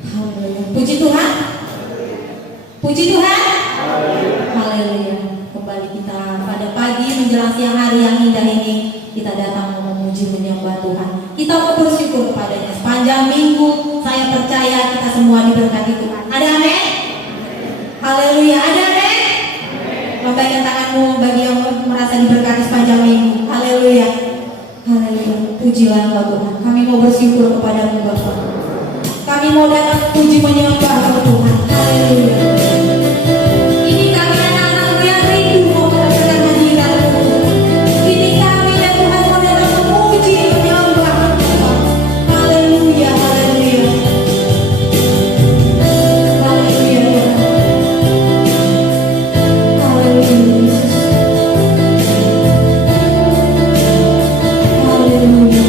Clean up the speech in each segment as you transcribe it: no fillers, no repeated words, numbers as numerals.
Haleluya. Puji Tuhan. Puji Tuhan. Haleluya. Kembali kita pada pagi menjelang siang hari yang indah ini, kita datang memuji menyembah Tuhan. Kita mau bersyukur kepadanya. Sepanjang minggu saya percaya kita semua diberkati Tuhan. Ada amin? Haleluya. Ada amin? Lambaikan tanganmu bagi yang merasa diberkati sepanjang minggu. Haleluya. Haleluya. Pujilah engkau Tuhan. Kami mau bersyukur kepadamu Bapa. Kami mau datang puji menyembah engkau Tuhan. Haleluya. Ini kami anak-anakmu yang rindu mau merasakan hadirat-Mu. Ini kami dan Tuhan mau datang memuji menyembah Tuhan. Haleluya. Haleluya. Haleluya. Haleluya Yesus. Haleluya. Haleluya.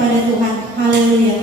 kepada Tuhan. Haleluya.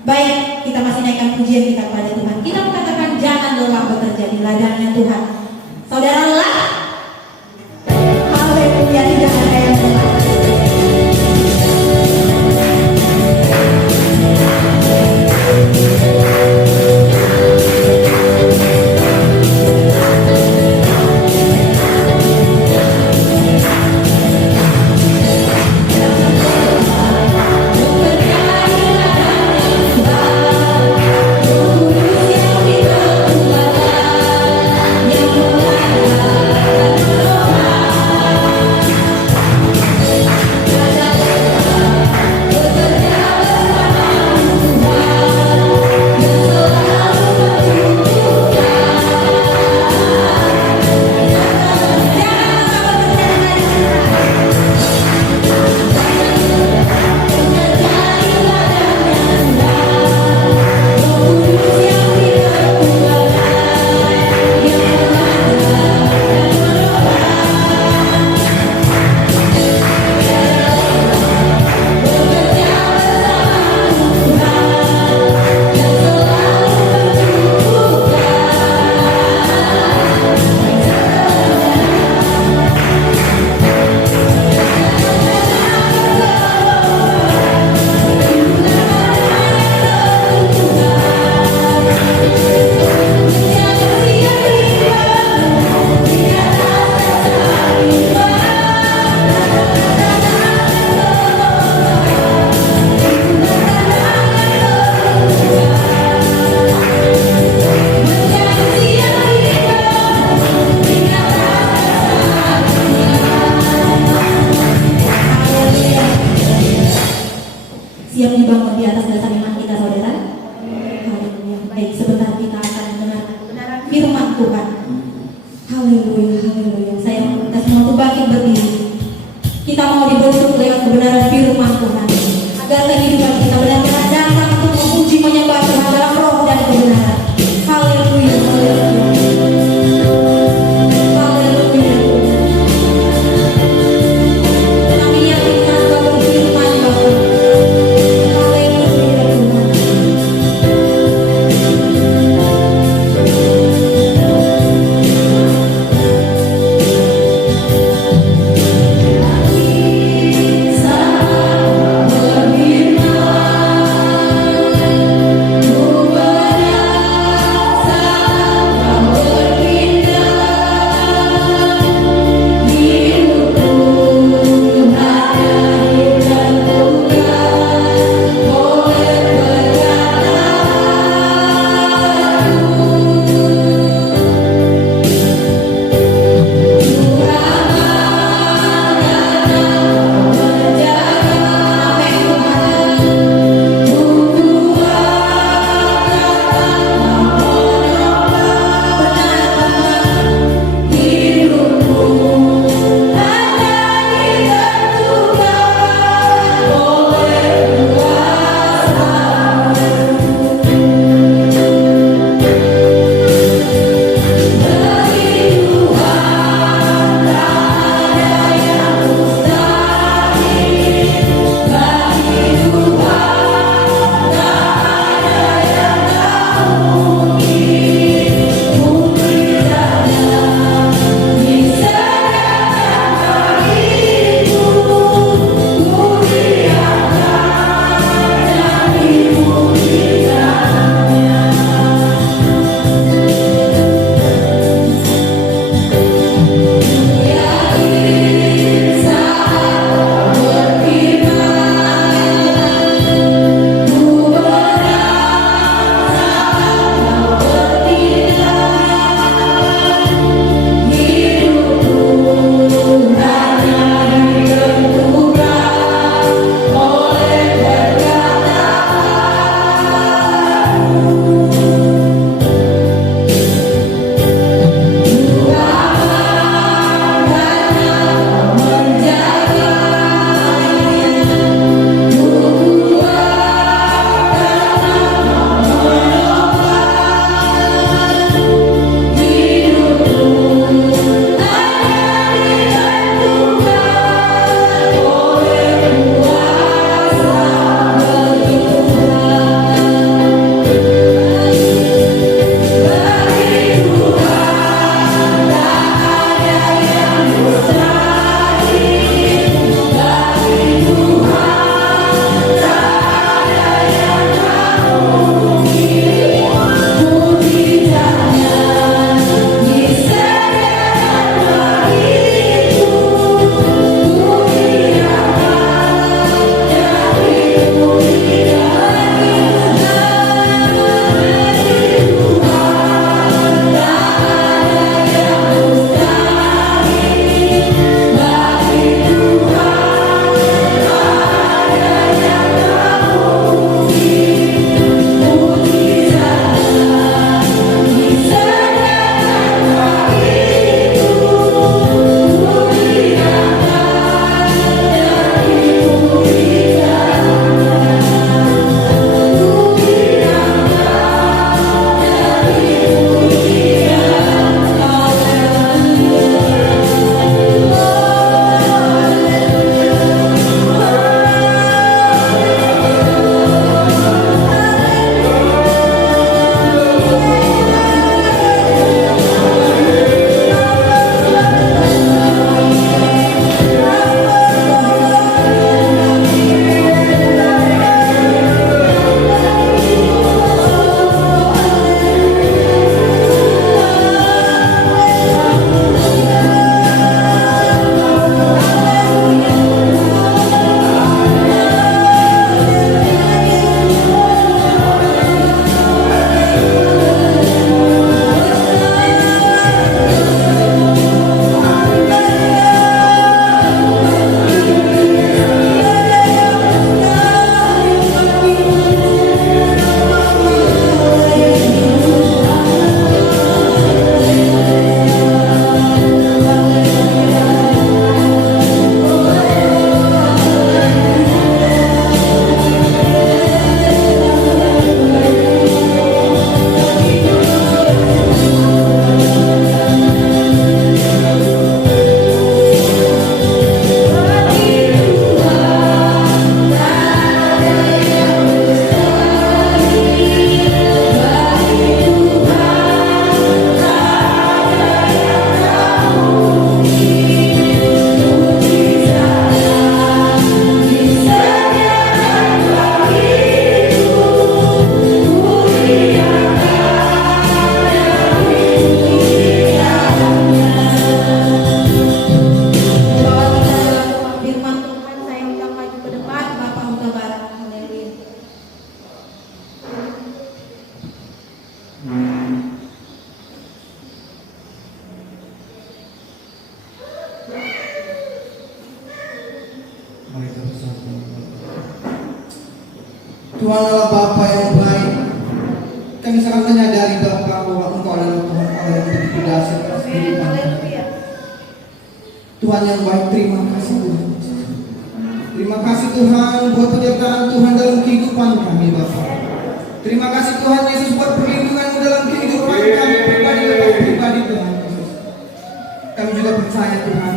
Baik, kita masih naikkan pujian kita kepada Tuhan. Kita mengatakan jangan lelah bekerja di ladangnya Tuhan. Saudara lelah? Haleluya, tidak ada yang lelah. Yang siap dibangun di atas dasar iman kita, saudara? Haleluya. Baik, sebentar kita akan mendengar kebenaran firman Tuhan. Haleluya, haleluya. Saya minta semua untuk bangkit berdiri. Kita mau dibentuk lewat kebenaran firman Tuhan, agar kehidupan kita benar-benar datang untuk memuji menyembah Tuhan dalam roh dan kebenaran. Haleluya, haleluya. Haleluya. Kami yakinkan bahwa firman Bapa. Haleluya Tuhan. Bisa berfirman Mari kita bersatu. Tuhan adalah Bapa yang baik. Kami sangat menyadari Bapa bahwa Engkau adalah Tuhan Allah yang begitu dahsyat atas kehidupan kami. Tuhan yang baik, terima kasih Tuhan. Terima kasih Tuhan buat penyertaan Tuhan dalam kehidupan kami Bapa. Terima kasih Tuhan Yesus buat perlindungan-Mu dalam kehidupan kami pribadi Tuhan Yesus. Kami juga percaya Tuhan,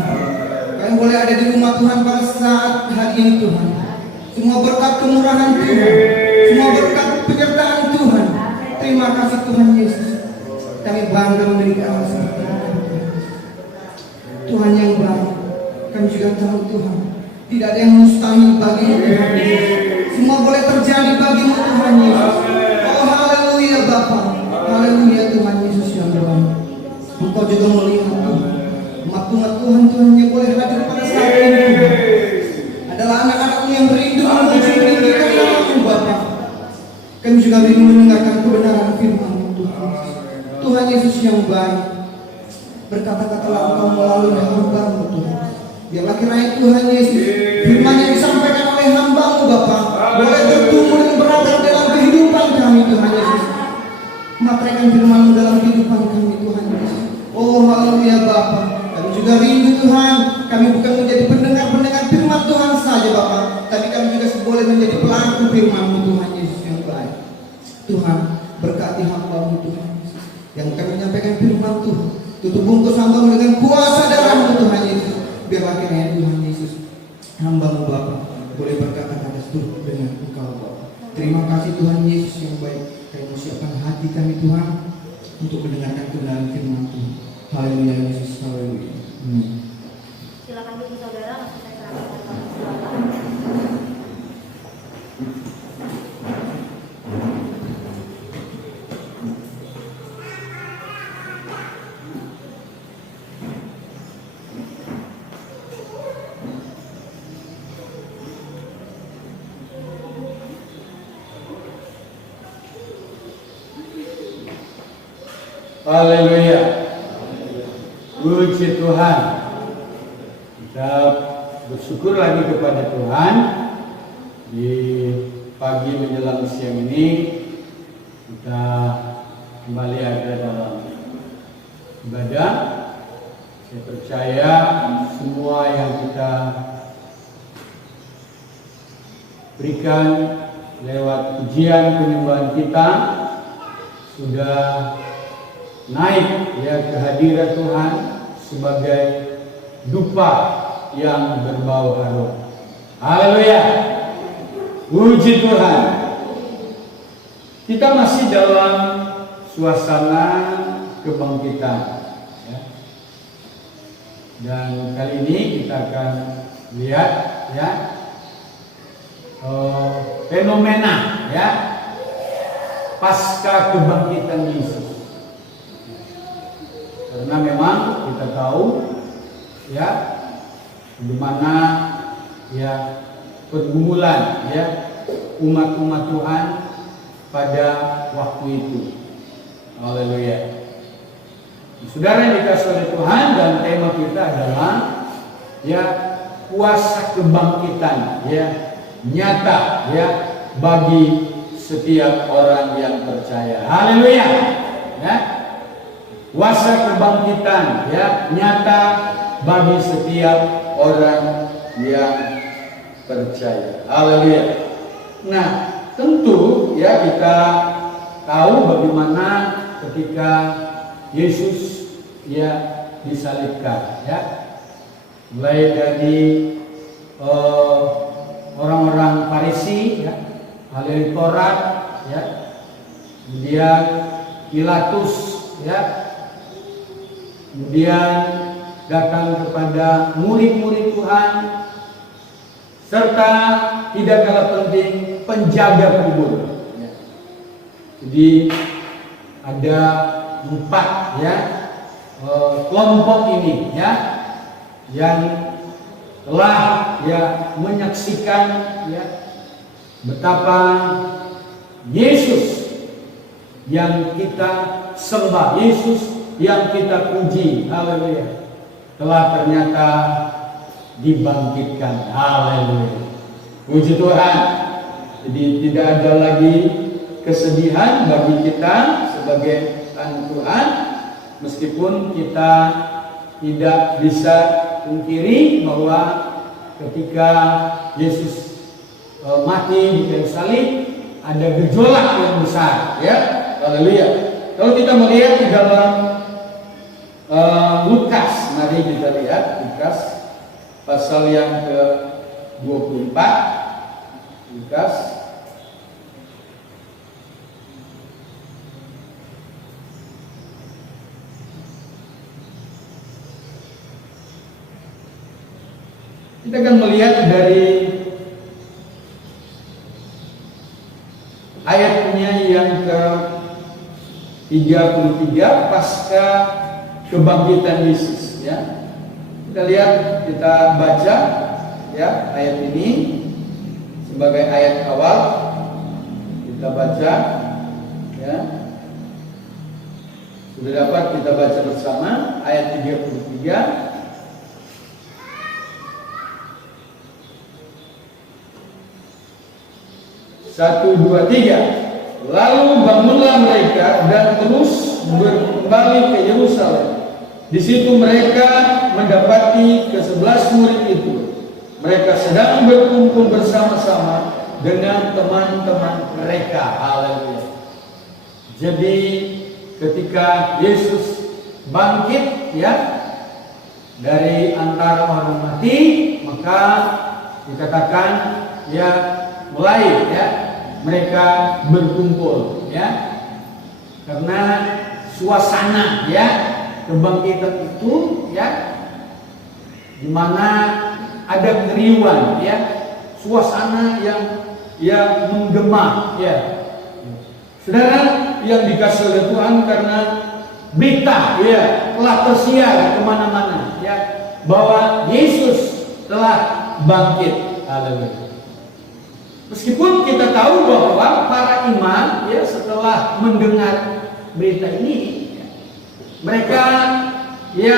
kami boleh ada di rumah Tuhan pada saat hari ini Tuhan. Semua berkat kemurahan Tuhan, semua berkat penyertaan Tuhan. Terima kasih Tuhan Yesus. Kami bangga memiliki Allah seperti Engkau Tuhan yang baik. Kami juga tahu Tuhan, tidak ada yang mustahil bagi-Mu Tuhan Yesus. Semua boleh terjadi bagi-Mu Tuhan Yesus. Oh haleluya Bapa, haleluya Tuhan Yesus yang baik. Engkau juga melihat Tuhan, umat-umat Tuhan yang boleh hadir pada saat ini Tuhan adalah anak-anak-Mu yang rindu meninggikan nama-Mu Bapa. Kami juga rindu mendengarkan kebenaran firman-Mu Tuhan Yesus. Tuhan Yesus yang baik, berkata-katalah Engkau melalui hamba-Mu Tuhan. Biarlah kiranya Tuhan Yesus, firman yang disampaikan oleh hamba-Mu Bapa boleh bertumbuh dan berakar dalam kehidupan kami Tuhan Yesus. Materaikan firman-Mu dalam kehidupan kami Tuhan Yesus. Oh haleluya Bapa. Kami juga rindu Tuhan, kami bukan menjadi pendengar-pendengar firman Tuhan saja Bapa, tapi kami juga boleh menjadi pelaku firman-Mu Tuhan Yesus yang baik. Tuhan, berkati hamba-Mu Tuhan Yesus yang kami menyampaikan firman Tuhan. Tutup bungkus hamba-Mu dengan kuasa darah-Mu Tuhan Yesus. Biarlah kiranya Tuhan Yesus, hamba-Mu Bapa boleh berkata-kata seturut dengan Engkau Bapa. Terima kasih Tuhan Yesus yang baik. Kami siapkan hati kami Tuhan untuk mendengarkan kebenaran firman Tuhan. Haleluya Yesus, haleluya. Silakan ibu saudara, langsung saya serahkan. Haleluya. Puji Tuhan. Kita bersyukur lagi kepada Tuhan di pagi menjelang siang ini kita kembali ada dalam ibadah. Saya percaya semua yang kita berikan lewat pujian penyembahan kita sudah naik ya kehadiran Tuhan sebagai dupa yang berbau harum. Haleluya. Puji Tuhan. Kita masih dalam suasana kebangkitan ya. Dan kali ini kita akan lihat ya fenomena ya pasca kebangkitan Yesus. Karena memang kita tahu ya bagaimana ya pergumulan ya umat-umat Tuhan pada waktu itu. Haleluya. Saudara yang dikasihi oleh Tuhan, dan tema kita adalah ya kuasa kebangkitan ya nyata ya bagi setiap orang yang percaya. Haleluya. Ya. Kuasa kebangkitan ya nyata bagi setiap orang yang percaya. Haleluya. Nah, tentu ya kita tahu bagaimana ketika Yesus ya disalibkan ya. Mulai dari orang-orang Farisi ya, ahli Taurat ya. Kemudian Pilatus ya. Kemudian datang kepada murid-murid Tuhan, serta tidak kalah penting penjaga kubur. Ya. Jadi ada 4 ya kelompok ini ya yang telah ya menyaksikan ya betapa Yesus yang kita sembah, Yesus yang kita puji, haleluya, telah ternyata dibangkitkan. Haleluya. Puji Tuhan. Jadi tidak ada lagi kesedihan bagi kita sebagai anak Tuhan, meskipun kita tidak bisa pungkiri bahwa ketika Yesus mati di kayu salib ada gejolak yang besar, ya. Haleluya. Kalau kita melihat di dalam Lukas, mari kita lihat Lukas pasal yang ke-24. Lukas kita akan melihat dari ayatnya yang ke-33 pasca kebangkitan Yesus, ya. Kita lihat, kita baca ya ayat ini sebagai ayat awal. Kita baca, ya. Sudah dapat kita baca bersama ayat 33. 1, 2, 3. Lalu bangunlah mereka dan terus kembali ke Yerusalem. Di situ mereka mendapati ke-11 murid itu. Mereka sedang berkumpul bersama-sama dengan teman-teman mereka. Haleluya. Jadi ketika Yesus bangkit, ya, dari antara orang mati, maka dikatakan, ya, mulai, ya, mereka berkumpul, ya, karena suasana, ya, kebangkitan itu, ya, di mana ada keriuhan, ya, suasana yang menggema, ya. Saudara yang dikasih oleh Tuhan, karena berita, ya, telah tersiar kemana-mana, ya, bahwa Yesus telah bangkit. Haleluya. Meskipun kita tahu bahwa para imam, ya, setelah mendengar berita ini, ya, mereka, ya,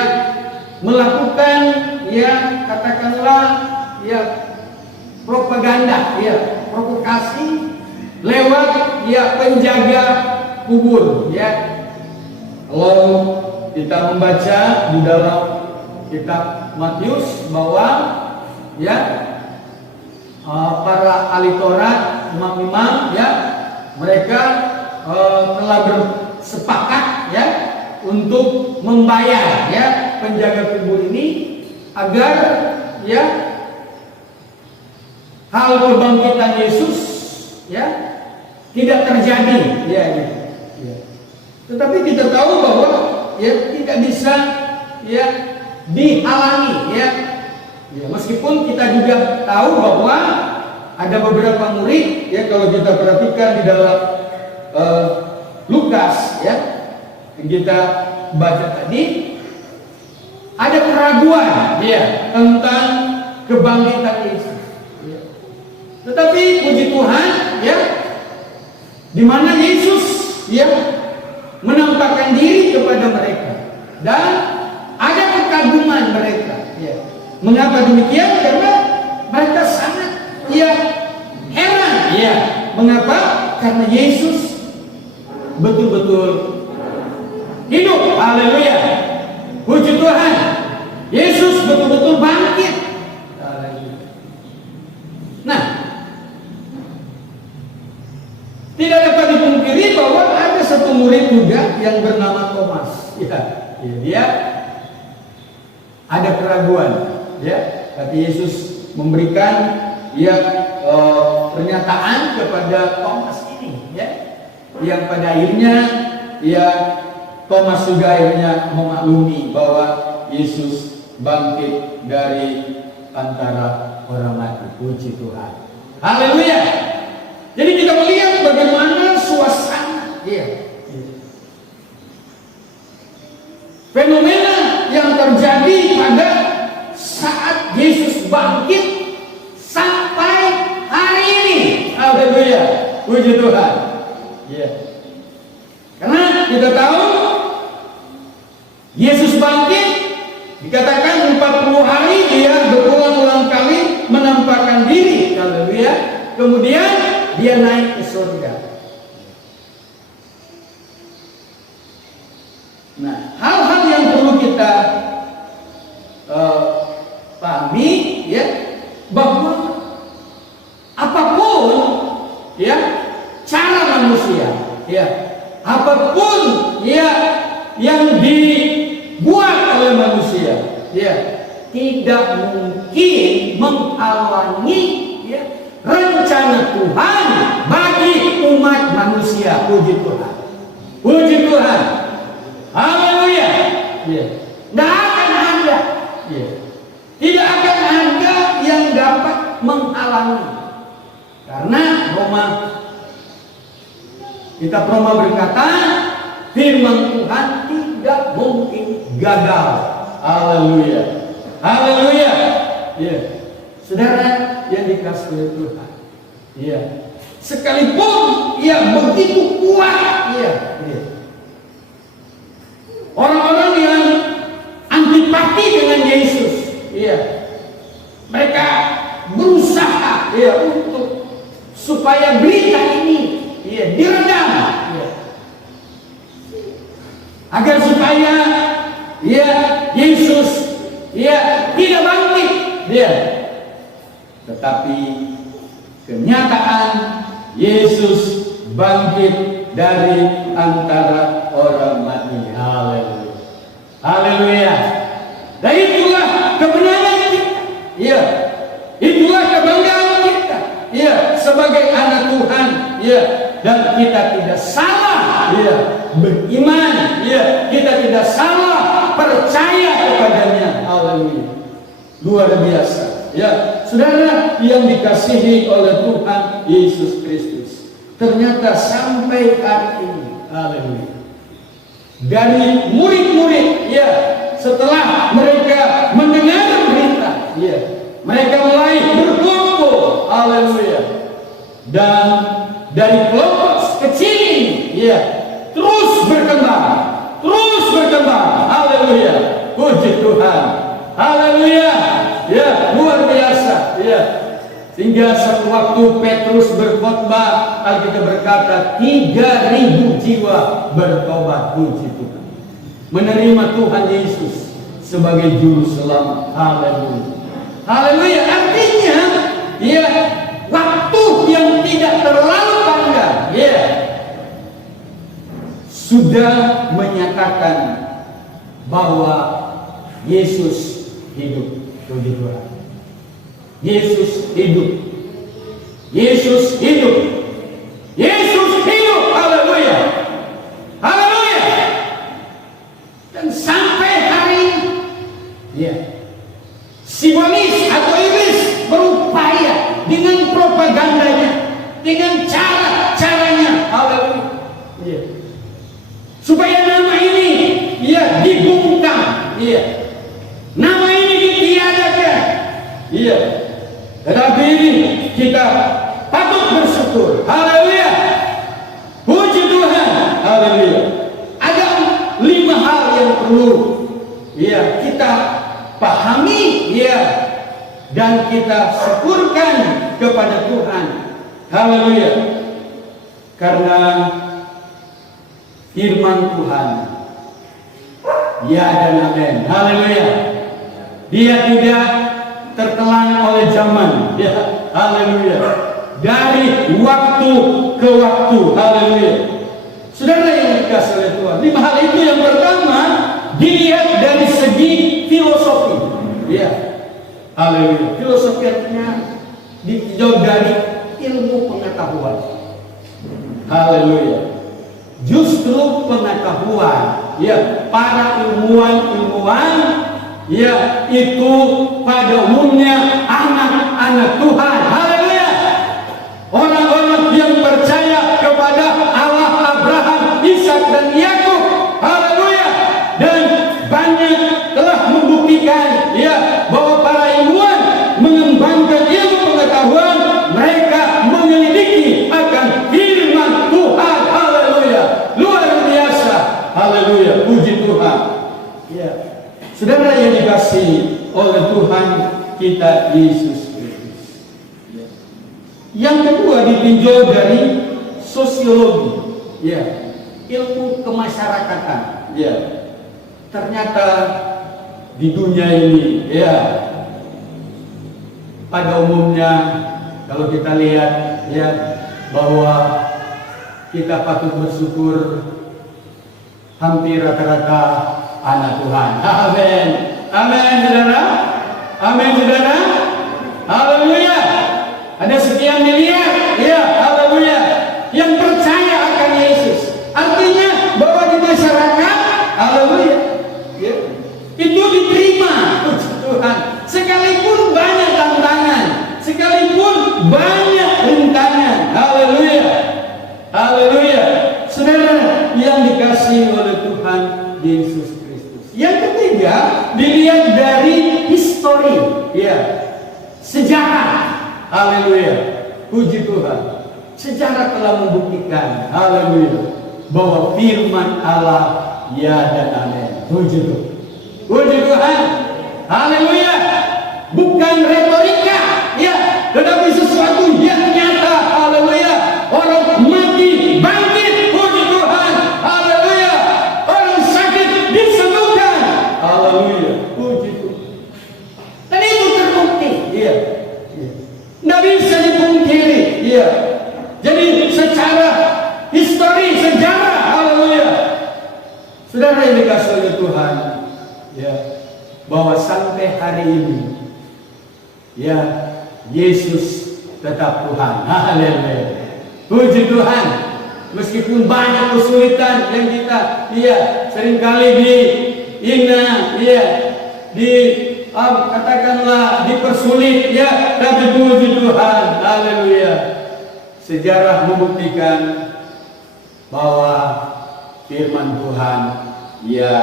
melakukan, ya, katakanlah, ya, propaganda, ya, provokasi lewat, ya, penjaga kubur, ya. Kalau kita membaca di dalam kitab Matius bahwa, ya, para ahli Taurat, imam-imam, ya, mereka telah bersepakat, ya, untuk membayar, ya, penjaga kubur ini agar, ya, hal kebangkitan Yesus, ya, tidak terjadi, ya, gitu. Ya. Tetapi kita tahu bahwa, ya, tidak bisa, ya, dihalangi, ya. Ya, meskipun kita juga tahu bahwa ada beberapa murid, ya, kalau kita perhatikan di dalam Lukas, ya, yang kita baca tadi, ada keraguan, ya, tentang kebangkitan Yesus. Ya. Tetapi puji Tuhan, ya, di mana Yesus, ya, menampakkan diri kepada mereka dan ada kekaguman mereka, ya. Mengapa demikian? Karena mereka sangat, ya, heran, ya. Mengapa? Karena Yesus betul-betul hidup. Haleluya. Puji Tuhan. Yesus betul-betul bangkit. Haleluya. Nah, tidak dapat dipungkiri bahwa ada satu murid juga yang bernama Thomas. Ya, dia ada keraguan, ya. Tapi Yesus memberikan, ya, pernyataan kepada Thomas ini, ya, yang pada akhirnya, ya, Thomas juga akhirnya memaklumi bahwa Yesus bangkit dari antara orang mati. Puji Tuhan. Haleluya. Jadi kita melihat bagaimana suasana, ya, fenomena yang terjadi pada saat Yesus bangkit sampai hari ini. Haleluya. Puji Tuhan. Ya. Karena kita tahu Yesus bangkit, dikatakan 40 hari dia berpulang menampakkan diri, haleluya. Kemudian dia naik ke surga. Nah, hal-hal yang perlu kita pahami, ya, bahwa apapun, ya, cara manusia, ya, apapun, ya, yang dibuat oleh manusia, ya, tidak mungkin menghalangi, ya, rencana Tuhan bagi umat manusia. Puji Tuhan, puji Tuhan, haleluya. Ya, tidak akan ada, ya, tidak akan ada yang dapat menghalangi, karena Kitab Roma berkata, firman Tuhan tidak mungkin gagal. Haleluya, haleluya. Ya, saudara yang dikasihi oleh Tuhan, ya, sekalipun ia begitu kuat, ya, ya, orang-orang yang antipati dengan Yesus, ya, mereka berusaha, ya, untuk supaya berita ini, ya, diredam, ya, agar supaya, ya, Yesus, ya, tidak bangkit, ya. Tetapi kenyataan Yesus bangkit dari antara orang mati. Haleluya, haleluya. Dan itulah kebenaran kita, ya, itulah kebanggaan kita, ya, sebagai anak Tuhan, ya. Dan kita tidak salah, ya, beriman, ya, kita tidak salah percaya kepadanya. Haleluya, luar biasa, ya, saudara yang dikasihi oleh Tuhan Yesus Kristus. Ternyata sampai hari ini, haleluya, dari murid-murid, ya, setelah mereka mendengar berita, ya, mereka mulai berkumpul, haleluya, dan dari kelompok kecil ini, ya, terus berkembang, haleluya, puji Tuhan, haleluya, ya, luar biasa, ya, sehingga sewaktu Petrus berkhotbah, Alkitab berkata 3.000 jiwa bertobat, puji Tuhan, menerima Tuhan Yesus sebagai juru selamat. Haleluya, haleluya. Artinya, ya, waktu yang tidak terlalu panjang, ya, sudah menyatakan bahwa Yesus hidup. Puji Tuhan, Yesus hidup, Yesus hidup, Yesus hidup. Haleluya, haleluya. Dan sampai hari ini, ya, si iblis atau iblis berupaya dengan propagandanya, dengan cara-caranya, haleluya, ya, supaya nama ini, ya, dibungkam, ya, nama ini ditiadakan, iya. Tetapi ini kita patut bersyukur, haleluya, puji Tuhan, haleluya. Ada 5 hal yang perlu, ya, kita pahami, ya, dan kita syukurkan kepada Tuhan, haleluya, karena firman Tuhan, ya dan amin, haleluya, dia tidak tertelan oleh zaman, ya, haleluya, dari waktu ke waktu, haleluya. Saudara yang dikasihi oleh Tuhan, 5 hal itu, yang pertama dilihat dari segi filosofi, ya, haleluya. Filosofi artinya dijauh dari ilmu pengetahuan, haleluya. Justru pengetahuan, ya, para ilmuwan, ya, itu pada umumnya anak-anak Tuhan, haleluya, orang-orang yang percaya kepada Allah Abraham, Ishak dan Yakub, haleluya. Dan banyak telah membuktikan, ya, bahwa para ilmuwan mengembangkan ilmu pengetahuan, mereka menyelidiki akan firman Tuhan, haleluya, luar biasa, haleluya, puji Tuhan, ya. Saudara yang dikasihi oleh Tuhan kita Yesus Kristus, Yang kedua ditinjau dari sosiologi, ya, ilmu kemasyarakatan, ya. Ternyata di dunia ini, ya, pada umumnya kalau kita lihat, ya, bahwa kita patut bersyukur hampir rata-rata anak Tuhan. Amin. Amin, saudara. Amin, saudara. Haleluya. Ada sekian miliar, ya, haleluya, yang percaya akan Yesus. Artinya bahwa di masyarakat, haleluya, ya, itu diterima, puji Tuhan. Sekalipun banyak tantangan, sekalipun banyak rintangan, haleluya, haleluya. Saudara yang dikasihi oleh Tuhan Yesus Kristus. Yang ketiga, dilihat dari histori, ya, sejarah. Haleluya, puji Tuhan. Sejarah telah membuktikan, haleluya, bahwa firman Allah ya dan amin. Puji Tuhan. Puji Tuhan. Haleluya. Bukan retorika, ya, tetapi sesuatu yang nyata. Haleluya. Orang mati bangkit. Puji Tuhan. Haleluya. Orang sakit disembuhkan. Haleluya. Puji Tuhan. Dan itu terbukti, ya. Tidak bisa dipungkiri, ya. Jadi secara histori, sejarah, haleluya. Saudara yang dikasihi oleh Tuhan, ya, bahwa sampai hari ini, ya, Yesus tetap Tuhan. Haleluya. Puji Tuhan. Meskipun banyak kesulitan yang kita, ya, seringkali dihina, ya, katakanlah dipersulit, ya, tapi puji Tuhan, haleluya. Sejarah membuktikan bahwa firman Tuhan ya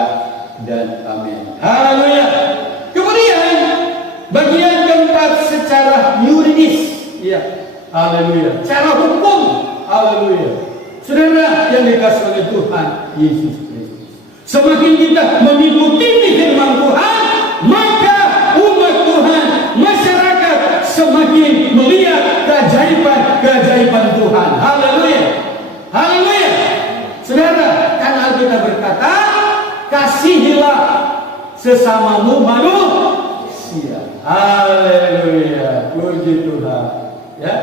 dan amin. Haleluya. Kemudian bagian keempat secara yuridis, ya, haleluya. Cara hukum, haleluya. Saudara yang dikasihi oleh Tuhan Yesus Kristus, semakin kita mengikuti firman Tuhan, maka umat Tuhan, masyarakat semakin melihat keajaiban Tuhan. Haleluya. Haleluya. Saudara, kan Alkitab berkata, kasihilah sesamamu manusia. Haleluya. Puji Tuhan. Ya.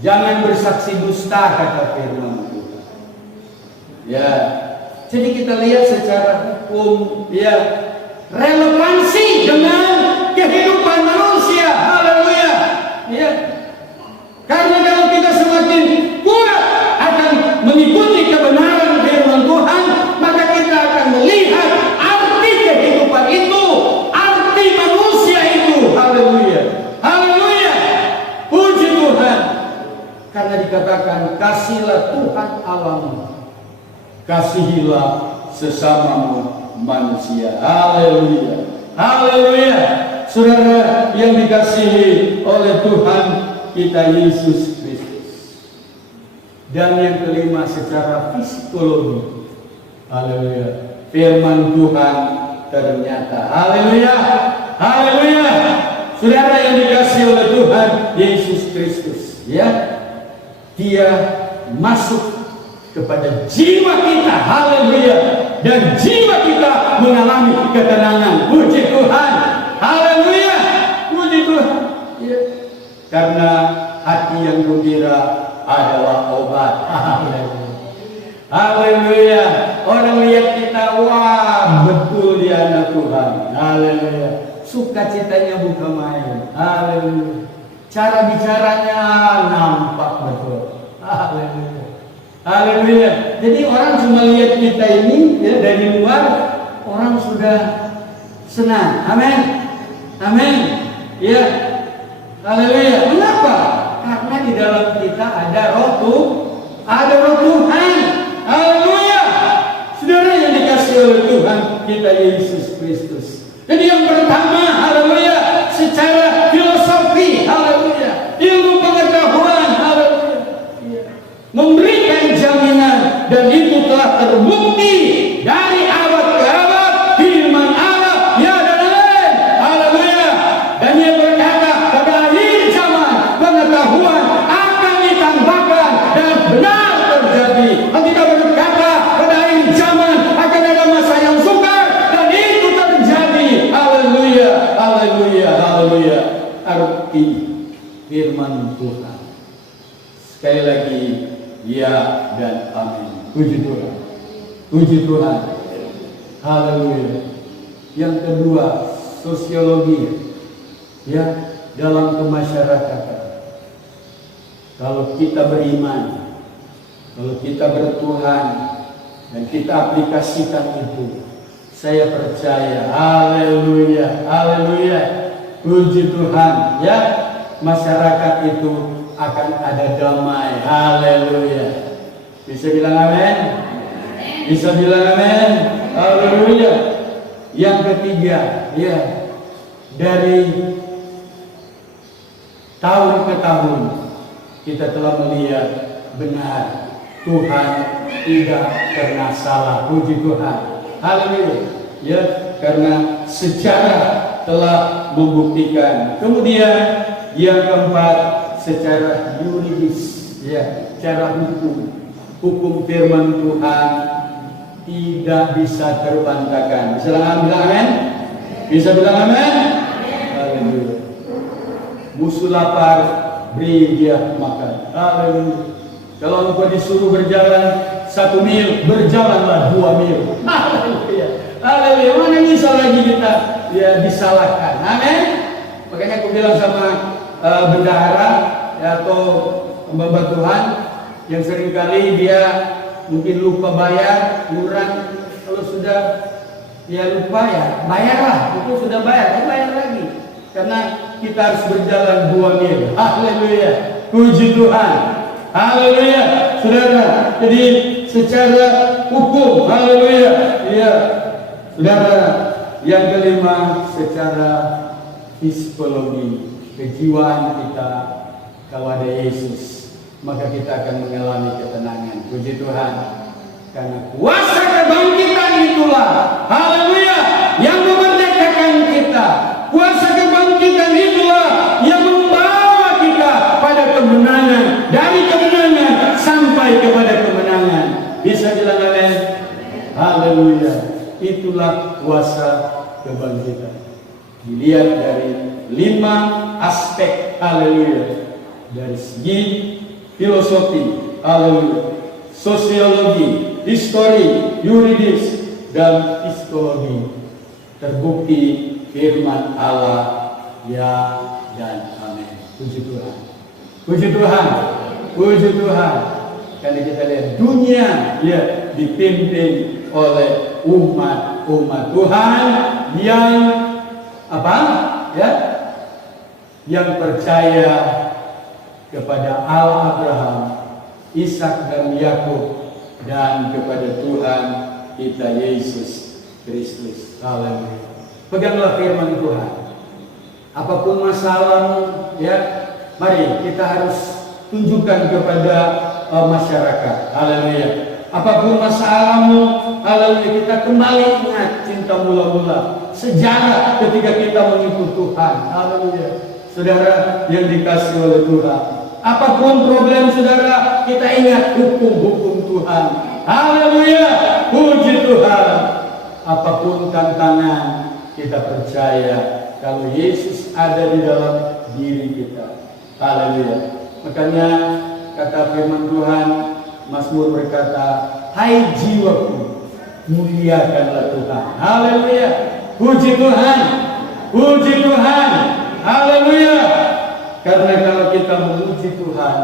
Jangan bersaksi dusta, kata firman Tuhan. Ya. Jadi kita lihat secara hukum, ya, relevansi dengan kehidupan manusia. Haleluya. Ya. Karena kalau kita semakin kuat akan mengikuti kebenaran firman Tuhan, maka kita akan melihat arti kehidupan itu, arti manusia itu. Haleluya. Haleluya. Puji Tuhan. Karena dikatakan, kasihilah Tuhan Allahmu, kasihilah sesamamu manusia. Haleluya. Haleluya. Saudara yang dikasihi oleh Tuhan kita Yesus Kristus. Dan yang kelima secara psikologi. Haleluya. Firman Tuhan ternyata. Haleluya. Haleluya. Saudara yang dikasihi oleh Tuhan Yesus Kristus, ya, Dia masuk kepada jiwa kita. Haleluya. Dan jiwa kita mengalami ketenangan. Puji Tuhan. Haleluya. Puji Tuhan, ya. Karena hati yang gembira adalah obat. Haleluya. Haleluya. Orang lihat kita, wah, betul dia anak Tuhan. Haleluya. Sukacitanya bukan main. Haleluya. Cara bicaranya nampak betul. Haleluya. Haleluya. Jadi orang cuma lihat kita ini, ya, dari luar, orang sudah senang. Amin. Amin. Ya. Haleluya. Mengapa? Karena di dalam kita ada roh Tuhan. Haleluya. Saudara yang dikasihi oleh Tuhan kita Yesus Kristus. Jadi yang pertama, haleluya, secara filosofi, haleluya, ilmu pengetahuan, haleluya, memberikan jaminan, dan itu telah terbukti dari abad ke abad, firman Allah ya dan amin. Haleluya. Dan Dia berkata pada akhir zaman, firman Tuhan. Sekali lagi, ya dan amin. Puji Tuhan. Puji Tuhan. Haleluya. Yang kedua, sosiologi. Ya, dalam kemasyarakatan. Kalau kita beriman, kalau kita bertuhan, dan kita aplikasikan itu, saya percaya, haleluya, haleluya, puji Tuhan, ya, masyarakat itu akan ada damai, haleluya. Bisa bilang amin? Bisa bilang amin? Haleluya. Yang ketiga, ya, dari tahun ke tahun kita telah melihat benar Tuhan tidak pernah salah. Puji Tuhan. Haleluya. Ya, karena sejarah telah membuktikan. Kemudian yang keempat, secara yuridis, ya, secara hukum firman Tuhan tidak bisa terbantahkan. Bisa bilang amin? Bisa bilang amin? Haleluya. Musuh lapar, beri dia makan. Haleluya. Kalau engkau disuruh berjalan 1 mil, berjalanlah 2 mil. Haleluya. Haleluya. Mana bisa lagi kita ya disalahkan. Amin. Makanya aku bilang sama bendahara ya, atau hamba Tuhan yang seringkali dia mungkin lupa bayar iuran. Kalau sudah ya lupa ya bayarlah. Itu sudah bayar, bayar lagi. Karena kita harus berjalan 2 mil. Haleluya. Puji Tuhan. Haleluya. Saudara, jadi secara hukum, haleluya. Iya. Saudara, yang kelima, secara psikologi, kejiwaan kita, kalau ada Yesus, maka kita akan mengalami ketenangan. Puji Tuhan. Karena kuasa kebangkitan itulah, haleluya, yang memerdekakan kita. Kuasa kebangkitan itulah yang membawa kita pada kemenangan, dari kemenangan sampai kepada kemenangan. Bisa bilang amin? Haleluya. Itulah kuasa kebangkitan. Dilihat dari 5 aspek, haleluya. Dari segi filosofi, haleluya, sosiologi, histori, yuridis, dan psikologi. Terbukti firman Allah, ya dan amin. Puji Tuhan. Puji Tuhan. Puji Tuhan. Karena kita lihat dunia ya dipimpin oleh umat Tuhan yang apa? Ya, yang percaya kepada Allah Abraham, Ishak dan Yakub, dan kepada Tuhan kita Yesus Kristus. Haleluya. Peganglah firman Tuhan. Apapun masalahmu, ya, mari kita harus tunjukkan kepada masyarakat. Haleluya. Apapun masalahmu, haleluya, kita kembali ingat cinta mula-mula, sejarah ketika kita mengikut Tuhan. Haleluya. Saudara yang dikasihi oleh Tuhan, apapun problem saudara, kita ingat hukum-hukum Tuhan. Haleluya. Puji Tuhan. Apapun tantangan, kita percaya kalau Yesus ada di dalam diri kita. Haleluya. Makanya kata firman Tuhan, Mazmur berkata, hai jiwaku, muliakanlah Tuhan. Haleluya. Puji Tuhan. Puji Tuhan. Haleluya. Karena kalau kita memuji Tuhan,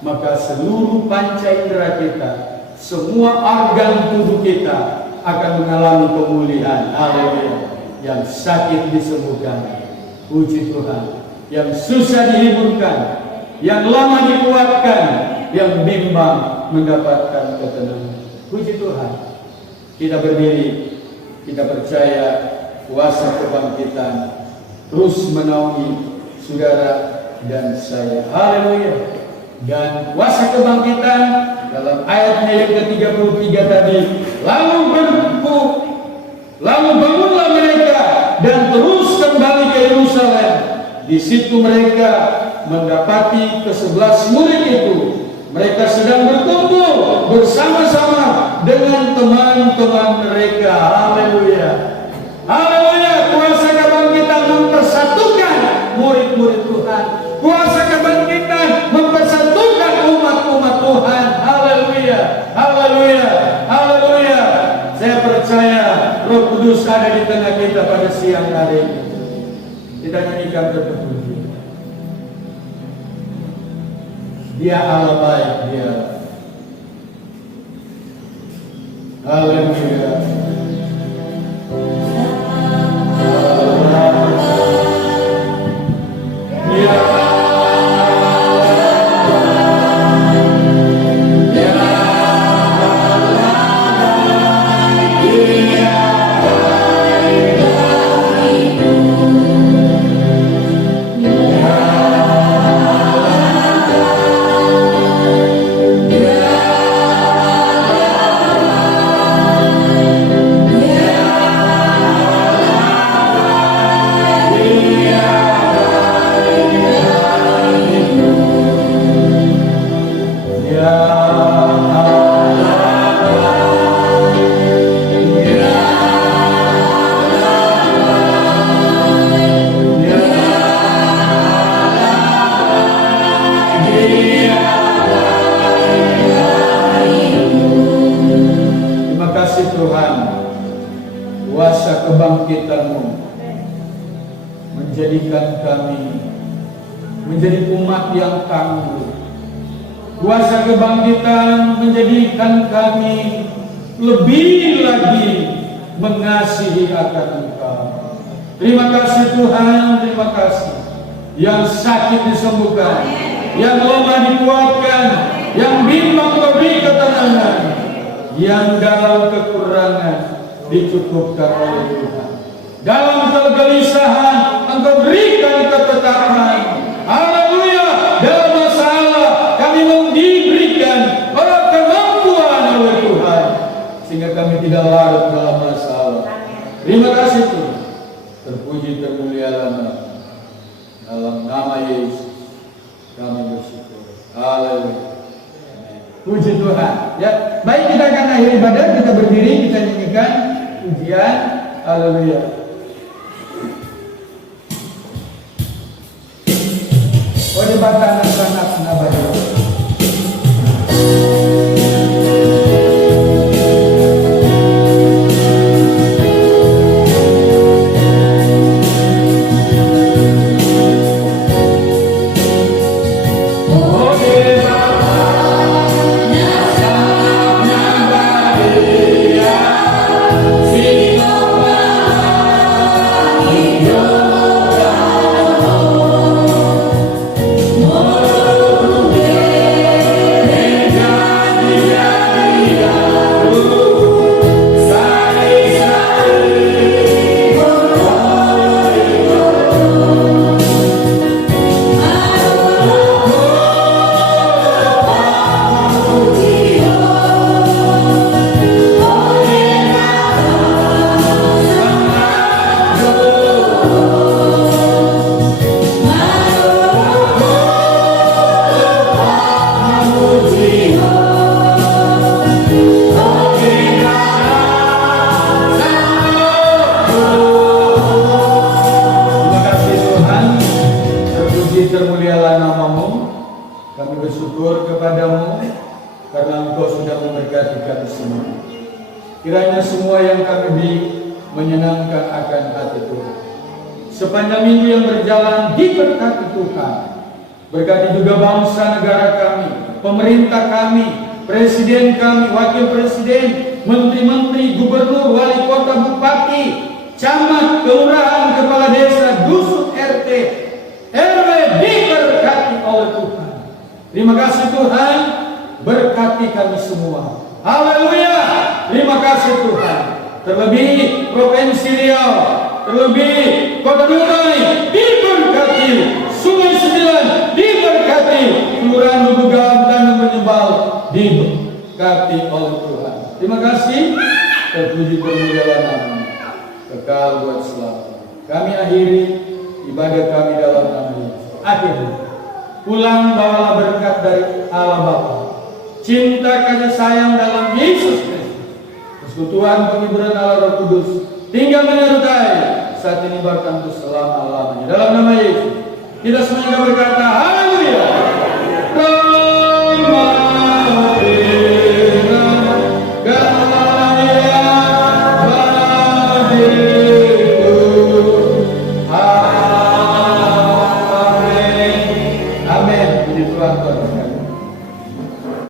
maka seluruh panca indera kita, semua organ tubuh kita akan mengalami pemulihan. Haleluya. Yang sakit disembuhkan. Puji Tuhan. Yang susah dihiburkan, yang lama dikuatkan, yang bimbang mendapatkan ketenangan. Puji Tuhan. Kita berdiri, kita percaya kuasa kebangkitan terus menaungi saudara dan saya. Haleluya. Dan kuasa kebangkitan dalam ayatnya yang ke-33 tadi, lalu bangunlah mereka dan terus kembali ke Yerusalem. Di situ mereka mendapati ke-11 murid itu. Mereka sedang berkumpul bersama-sama dengan teman-teman mereka. Haleluya. Haleluya. Kuasa kebangkitan mempersatukan murid-murid Tuhan. Kuasa kebangkitan siang hari ini. Kita nyanyikan terpuji. Dia Allah baik, Dia. Haleluya. Terima kasih Tuhan, kuasa kebangkitan-Mu menjadikan kami menjadi umat yang tangguh. Kuasa kebangkitan menjadikan kami lebih lagi mengasihi akan Engkau. Terima kasih Tuhan, terima kasih. Yang sakit disembuhkan, yang lemah dikuatkan, yang bimbang Kau beri ketenangan, yang dalam kekurangan dicukupkan oleh Tuhan. Dalam kegelisahan Engkau berikan ketetapan. Haleluya. Dalam masalah kami diberikan kemampuan oleh Tuhan, sehingga kami tidak larut dalam masalah. Terima kasih Tuhan. Terpuji termulialah Nama. Dalam nama Yesus kami bersyukur. Haleluya. Puji Tuhan. Ya, baik, kita akan akhiri ibadah, kita berdiri, kita nyanyikan pujian. Haleluya. Oh, debatan sangat senabadi. Termulialah nama-Mu. Kami bersyukur kepadamu karena Engkau sudah memberkati kami semua. Kiranya semua yang kami beri menyenangkan akan hati Tuhan. Sepanjang minggu yang berjalan diberkati Tuhan. Berkati juga bangsa negara kami, pemerintah kami, presiden kami, wakil presiden, menteri-menteri, gubernur, wali kota, bupati, camat, kelurahan, kepala desa, dusun, RT, RW diberkati oleh Tuhan. Terima kasih Tuhan, berkati kami semua. Haleluya. Terima kasih Tuhan. Terlebih Provinsi Riau, terlebih Kota Dumai diberkati, Sungai Sembilan diberkati, Kelurahan Lubuk Galam, Tanjung Menyembal diberkati oleh Tuhan. Terima kasih. Terpuji termulialah nama-Mu, kekal buat selamanya. Kami akhiri ibadah kami dalam nama Yesus. Akhirnya, pulang bawalah berkat dari Allah Bapa, cinta kasih sayang dalam Yesus Kristus, persekutuan penghiburan Allah Roh Kudus, tinggal menyertai saat ini bahkan untuk selama-lamanya. Dalam nama Yesus, kita semuanya berkata, haleluya. Ramah wabarakatuh.